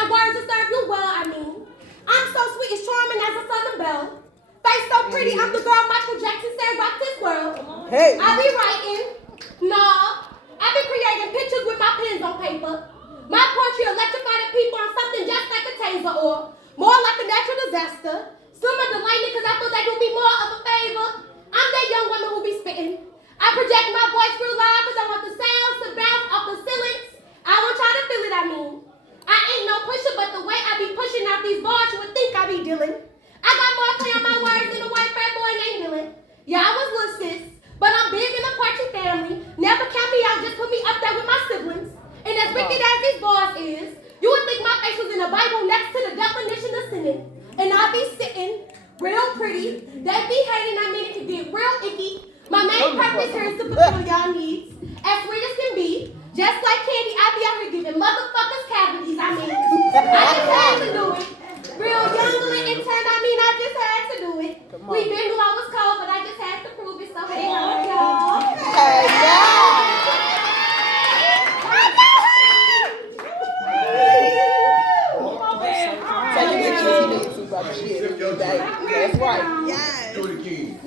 my words will serve you well, I mean. I'm so sweet and charming as a Southern belle. Face so pretty, I'm the girl Michael Jackson said rock this world. Hey. I be writing, nah, I be creating pictures with my pens on paper. My poetry electrify the people on something just like a taser or more like a natural disaster. Some of the lightning because I feel they do me more of a favor. I'm that young woman who be spitting. I project my voice real loud because I want the sounds to bounce off the ceilings. I want y'all to feel it, I mean. I ain't no pusher, but the way I be pushing out these bars, you would think I be dealing. I got more play on my words than a white fat boy ain't dealing. Yeah, I was little sis, but I'm big in the Poetry family. Never count me out, just put me up there with my siblings. And as wicked as these bars is, you would think my face was in the Bible next to the definition of sinning. And I be sitting real pretty. They be hating, I mean it can get real icky. My main purpose here is to fulfill y'all needs. As sweet as can be. Just like candy, I be out here giving motherfuckers cavities, I mean. I just had to do it. Real young and intern, I mean, I just had to do it. We been knew I was cold, but I just had to prove it, so hey, y'all. Hey, yeah. Take it easy, you need to, brother. Shit, that's right. Yes. Do it again.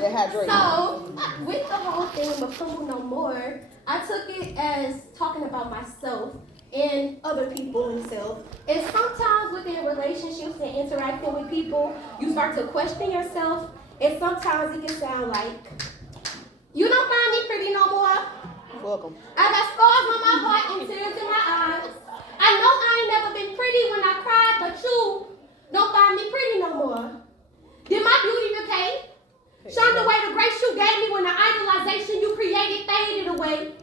They're hydrated. So, with the whole thing of Approval No More, I took it as talking about myself and other people and self. And sometimes within relationships and interacting with people, you start to question yourself. And sometimes it can sound like, you don't find me pretty no more. Welcome. I got scars on my heart and tears in my eyes. I know I ain't never been pretty when I cried, but you don't find me pretty no more. Did my beauty decay? Shine the way the grace you gave me when the idolization you created faded away.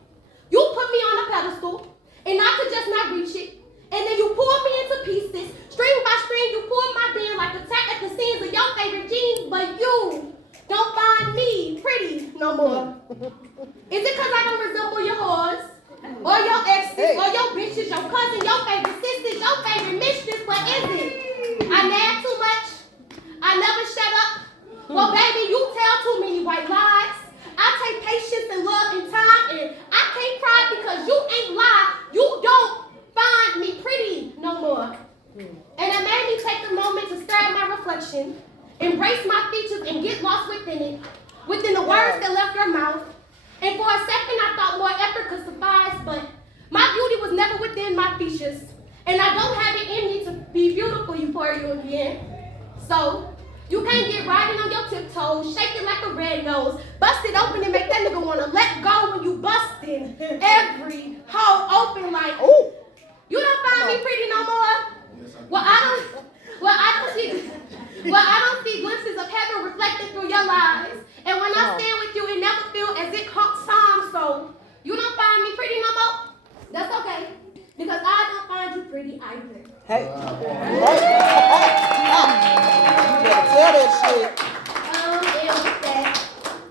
You put me on a pedestal, and I could just not reach it. And then you pulled me into pieces. String by string, you pulled my band like a tap at the seams of your favorite jeans, but you don't find me pretty no more. Is it because I don't resemble your whores, or your exes, or your bitches, your cousin, your favorite sisters, your favorite mistress? What is it? I nag too much? I never shut up? Well, baby, you tell too many white lies. I take patience and love and time, and I can't cry because you ain't lied. You don't find me pretty no more. And it made me take a moment to stare at my reflection, embrace my features, and get lost within it, within the words that left your mouth. And for a second, I thought more effort could suffice, but my beauty was never within my features. And I don't have it in me to be beautiful for you again. So, you can't get riding on your tiptoes, shaking like a red nose, bust it open and make that nigga wanna let go when you bustin' every hoe open like, ooh, you don't find me pretty no more? Well, I don't see glimpses of heaven reflected through your lies. And when I stand with you, it never feels as it comes time, so you don't find me pretty no more? That's okay, because I don't find you pretty either. Hey. You better tell that shit. And with that,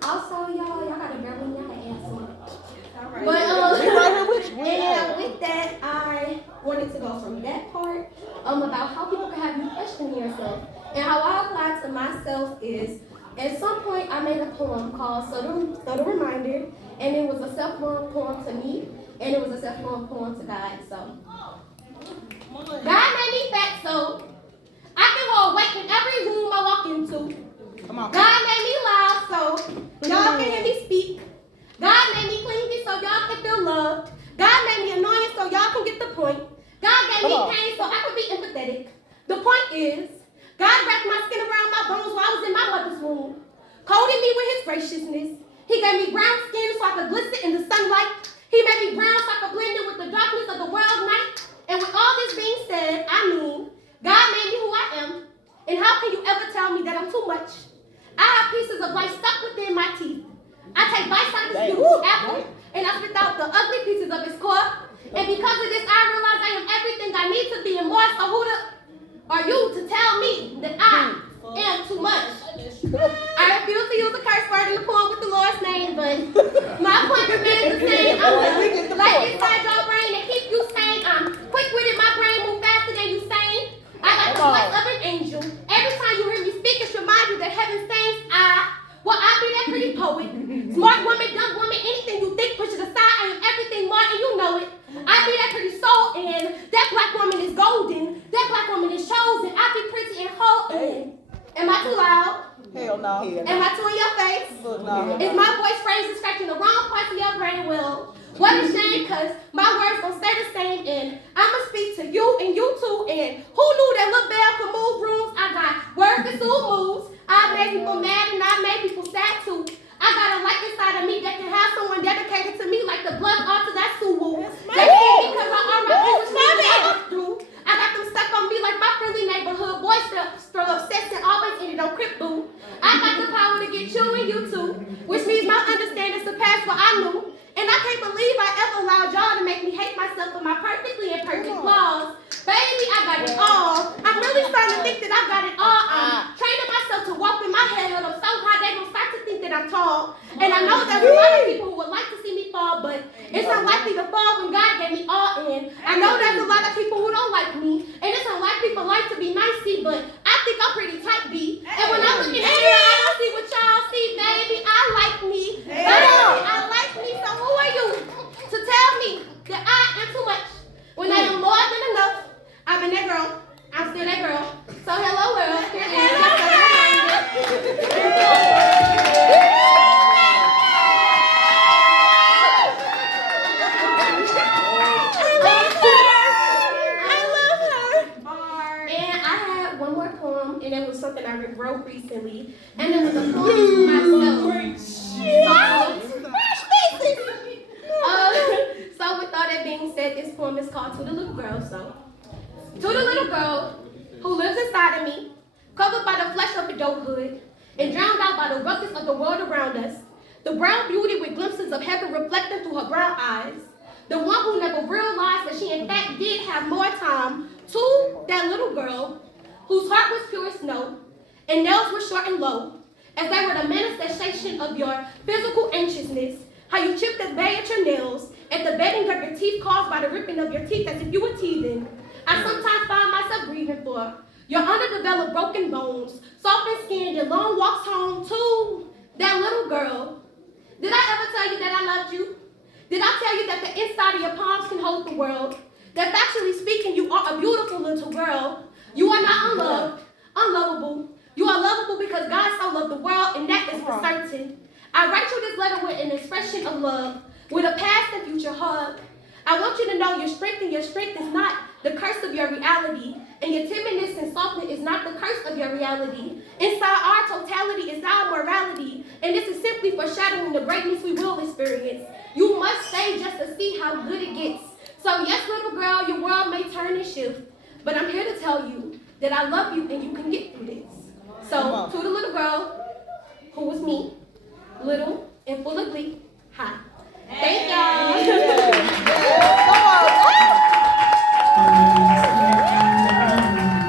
also, y'all gotta bear with me, I can answer. All right. But, We right here with you. and with that, I wanted to go from that part, about how people can have you questioning yourself. And how I apply to myself is, at some point, I made a poem called Subtle Reminder, and it was a self-love poem to me, and it was a self-love poem to God, so. God made me fat, so I can hold weight in every room I walk into. Come on. God made me loud, so y'all can hear me speak. God made me clingy, so y'all can feel loved. God made me annoying, so y'all can get the point. God gave me pain, so I can be empathetic. The point is, God wrapped my skin around my bones while I was in my mother's womb, coated me with his graciousness. He gave me brown skin so I could glisten in the sunlight. He made me brown so I could blend in with the darkness of the world night. And with all this being said, I mean, God made me who I am. And how can you ever tell me that I'm too much? I have pieces of life stuck within my teeth. I take bites out of this beautiful apple, and I spit out the ugly pieces of its core. And because of this, I realize I am everything I need to be and more. So who are you to tell me that I am too much? I refuse to use a curse word in the poem with the Lord's name, but my point remains the same. I'm like inside your brain and keep you sane. I'm quick-witted, my brain move faster than you sane. I got the voice of an angel. Every time you hear me speak, it's remind you that heaven sings. I be that pretty poet. Smart woman, dumb woman, anything you think, push it aside. I am everything more, and you know it. I be that pretty soul and that black woman is golden. That black woman is chosen. I be pretty and whole and. Am I too loud? Hell no. Am I too in your face? No. Is my voice phrasing scratching the wrong parts of your brain? Well, what a shame, cause my words gon' stay the same, and I'ma speak to you and you too. And who knew that little bell could move rooms? I got words that soon moves. I made people mad and I made people sad too. I got a light inside of me that can have someone dedicated to me like the blood altar that's Suwu. They see me cause I are my English through. I got them stuck on me like my friendly neighborhood boys still obsessed and always ended on Crip Boo. I got the power to get you and you too, which means my understanding surpassed what I knew. And I can't believe I ever allowed y'all to make me hate myself for my perfectly imperfect flaws. Baby, I got it all. I'm really starting to think that I got it all. I'm training myself to walk with my head held up so high they gon' start to think that I'm tall. And I know there's a lot of people who would like to see me fall, but it's unlikely to fall when God gave me all in. I know there's a lot of people who don't like me, and it's unlikely for life to be nicey, but I think I'm pretty tight B. And when I'm looking at you, I don't see what y'all see, baby. I like me. Baby, I like me. So who are you to tell me that I am too much when I am more than enough? I've been that girl. I'm still that girl. So hello world. Here is and it was something I wrote recently, and it was a poem to myself. So with all that being said, this poem is called To the Little Girl. So, to the little girl who lives inside of me, covered by the flesh of adulthood, and drowned out by the ruckus of the world around us, the brown beauty with glimpses of heaven reflecting through her brown eyes, the one who never realized that she in fact did have more time, to that little girl whose heart was pure as snow, and nails were short and low, as they were the manifestation of your physical anxiousness, how you chipped at bay at your nails, at the bedding of your teeth caused by the ripping of your teeth as if you were teething. I sometimes find myself grieving for your underdeveloped broken bones, softened skin, and long walks home to that little girl. Did I ever tell you that I loved you? Did I tell you that the inside of your palms can hold the world? That factually speaking, you are a beautiful little girl. You are not unloved, unlovable. You are lovable because God so loved the world, and that is for certain. I write you this letter with an expression of love, with a past and future hug. I want you to know your strength, and your strength is not the curse of your reality, and your timidness and softness is not the curse of your reality. Inside our totality is our morality, and this is simply foreshadowing the greatness we will experience. You must stay just to see how good it gets. So yes, little girl, your world may turn and shift, but I'm here to tell you that I love you and you can get through this. So, to the little girl who was me,